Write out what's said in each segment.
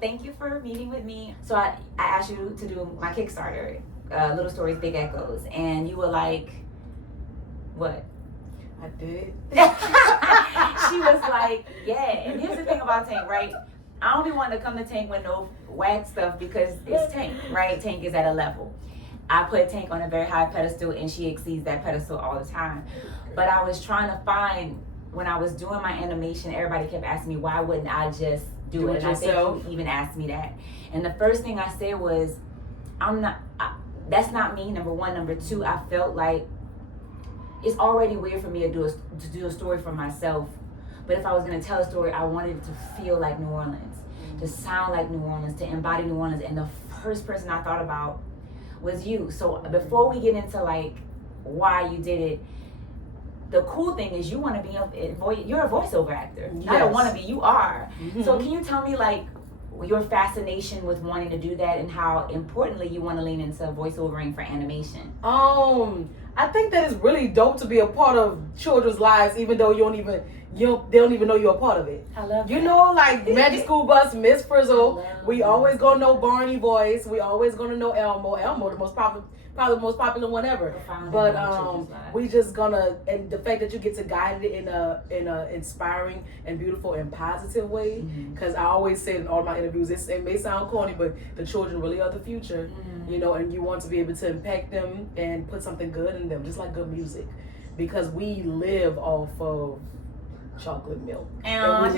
Thank you for meeting with me. So I asked you to do my Kickstarter, Little Stories, Big Echoes, and you were like, what? I did. She was like, yeah. And here's the thing about Tank, right? I don't be wanting to come to Tank with no whack stuff because it's Tank, right? Tank is at a level. I put Tank on a very high pedestal and she exceeds that pedestal all the time. But I was trying to find, when I was doing my animation, everybody kept asking me, why wouldn't I just do it? And I think you even asked me that. And the first thing I said was, that's not me, number one. Number two, I felt like it's already weird for me to do a story for myself. But if I was going to tell a story, I wanted it to feel like New Orleans, to sound like New Orleans, to embody New Orleans. And the first person I thought about was you. So before we get into like why you did it, the cool thing is you want to be you're a voiceover actor. Yes. I don't want to be, you are. Mm-hmm. So can you tell me like your fascination with wanting to do that and how importantly you want to lean into voiceovering for animation? I think that it's really dope to be a part of children's lives, even though they don't even know you're a part of it. I love that. You know, like Magic School Bus, Miss Frizzle. We always gonna know Barney voice. We always gonna know Elmo. Elmo, probably the most popular one ever. But we just gonna, and the fact that you get to guide it in a inspiring and beautiful and positive way. Because I always say in all my interviews, it may sound corny, but the children really are the future. You know, and you want to be able to impact them and put something good in them, just like good music, because we live off of chocolate milk. And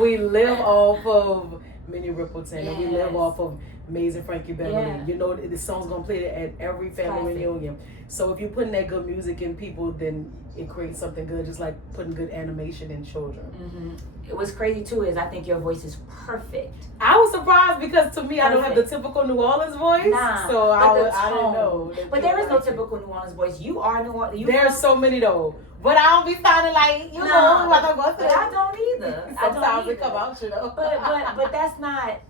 we live off of Minnie Riperton, and we live off of Amazing Frankie Beverly. Yeah. You know, the song's gonna play at every family reunion. So if you're putting that good music in people, then it creates something good, just like putting good animation in children. What's crazy too is I think your voice is perfect. I was surprised because to me, I don't have the typical New Orleans voice. Nah, so I didn't know. But there is no typical New Orleans voice. You are New Orleans. There's so many though. But I don't be sounding like, you know, what I'm going to. I don't either. Sometimes it come out, you know. But that's not.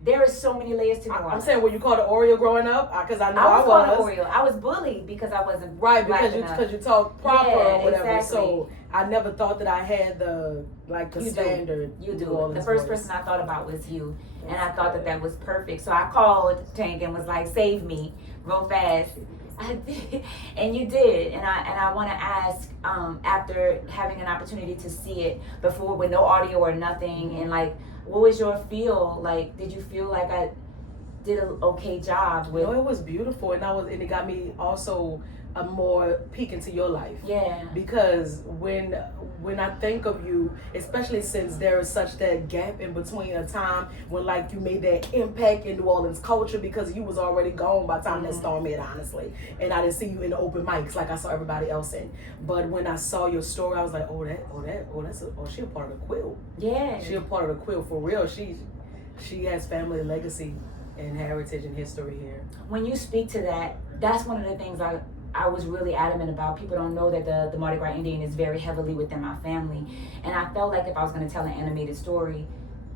There is so many layers to New Orleans. I'm saying, were you called an Oreo growing up? Because I know I was. Called an Oreo. I was bullied because I wasn't right because you talk proper or whatever. Exactly. So I never thought that I had the standard. You do. The first person I thought about was you, and I thought that was perfect. So I called Tank and was like, "Save me, real fast." I did, and you did, and I want to ask, after having an opportunity to see it before with no audio or nothing, and like, what was your feel? Like, did you feel like I did an okay job with? No, it was beautiful, and it got me also a more peek into your life. Yeah. Because when I think of you, especially since there is such that gap in between a time when like you made that impact in New Orleans culture, because you was already gone by the time that storm hit, honestly. And I didn't see you in the open mics like I saw everybody else in. But when I saw your story, I was like, she a part of the quilt. Yeah. She a part of the quilt for real. She has family legacy and heritage and history here. When you speak to that, that's one of the things I was really adamant about. People don't know that the Mardi Gras Indian is very heavily within my family. And I felt like if I was going to tell an animated story,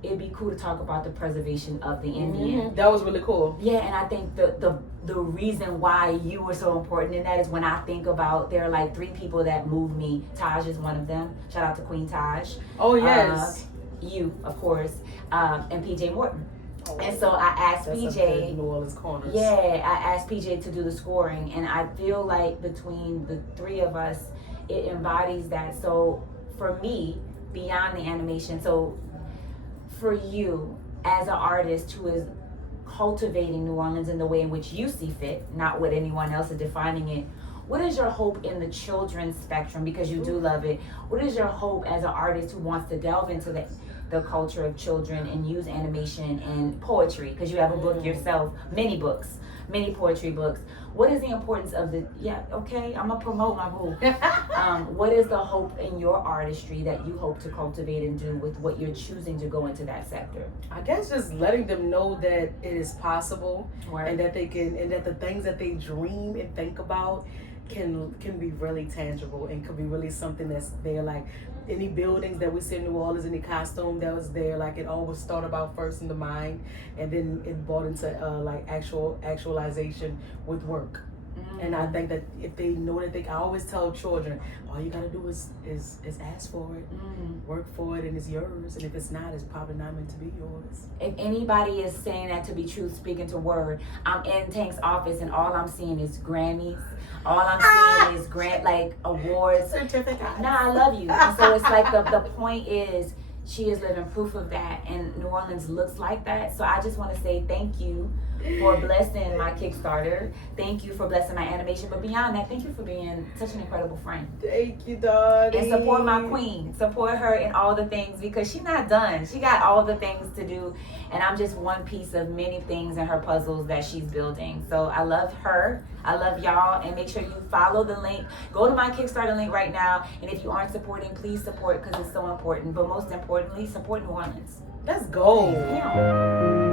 it'd be cool to talk about the preservation of the Indian. That was really cool. Yeah, and I think the reason why you were so important in that is when I think about, there are like 3 people that move me. Taj is one of them. Shout out to Queen Taj. Oh, yes. You, of course, and PJ Morton. And so I asked PJ. New Orleans corners. Yeah, I asked PJ to do the scoring, and I feel like between the 3 of us, it embodies that. So for me, beyond the animation, so for you as an artist who is cultivating New Orleans in the way in which you see fit, not what anyone else is defining it, what is your hope in the children's spectrum? Because you do love it. What is your hope as an artist who wants to delve into the culture of children and use animation and poetry, because you have a book yourself, many poetry books. What is the importance of I'm gonna promote my boo. What is the hope in your artistry that you hope to cultivate and do with what you're choosing to go into that sector? I guess just letting them know that it is possible, and that they can, and that the things that they dream and think about can be really tangible and could be really something that's there. Like any buildings that we see in New Orleans, any costume that was there, like it always started about first in the mind, and then it brought into like actualization with work. And I think that if they know that I always tell children, all you gotta do is ask for it, work for it, and it's yours. And if it's not, it's probably not meant to be yours. If anybody is saying that to be truth, speaking to word, I'm in Tank's office and all I'm seeing is Grammys. All I'm seeing is awards. Certificate. Nah, I love you. And so it's like the point is she is living proof of that, and New Orleans looks like that. So I just want to say thank you for blessing my Kickstarter. Thank you for blessing my animation. But beyond that, thank you for being such an incredible friend. Thank you, Dottie. And support my queen. Support her in all the things, because she's not done. She got all the things to do. And I'm just one piece of many things in her puzzles that she's building. So I love her. I love y'all. And make sure you follow the link. Go to my Kickstarter link right now. And if you aren't supporting, please support, because it's so important. But most importantly, support New Orleans. Let's go. Yeah.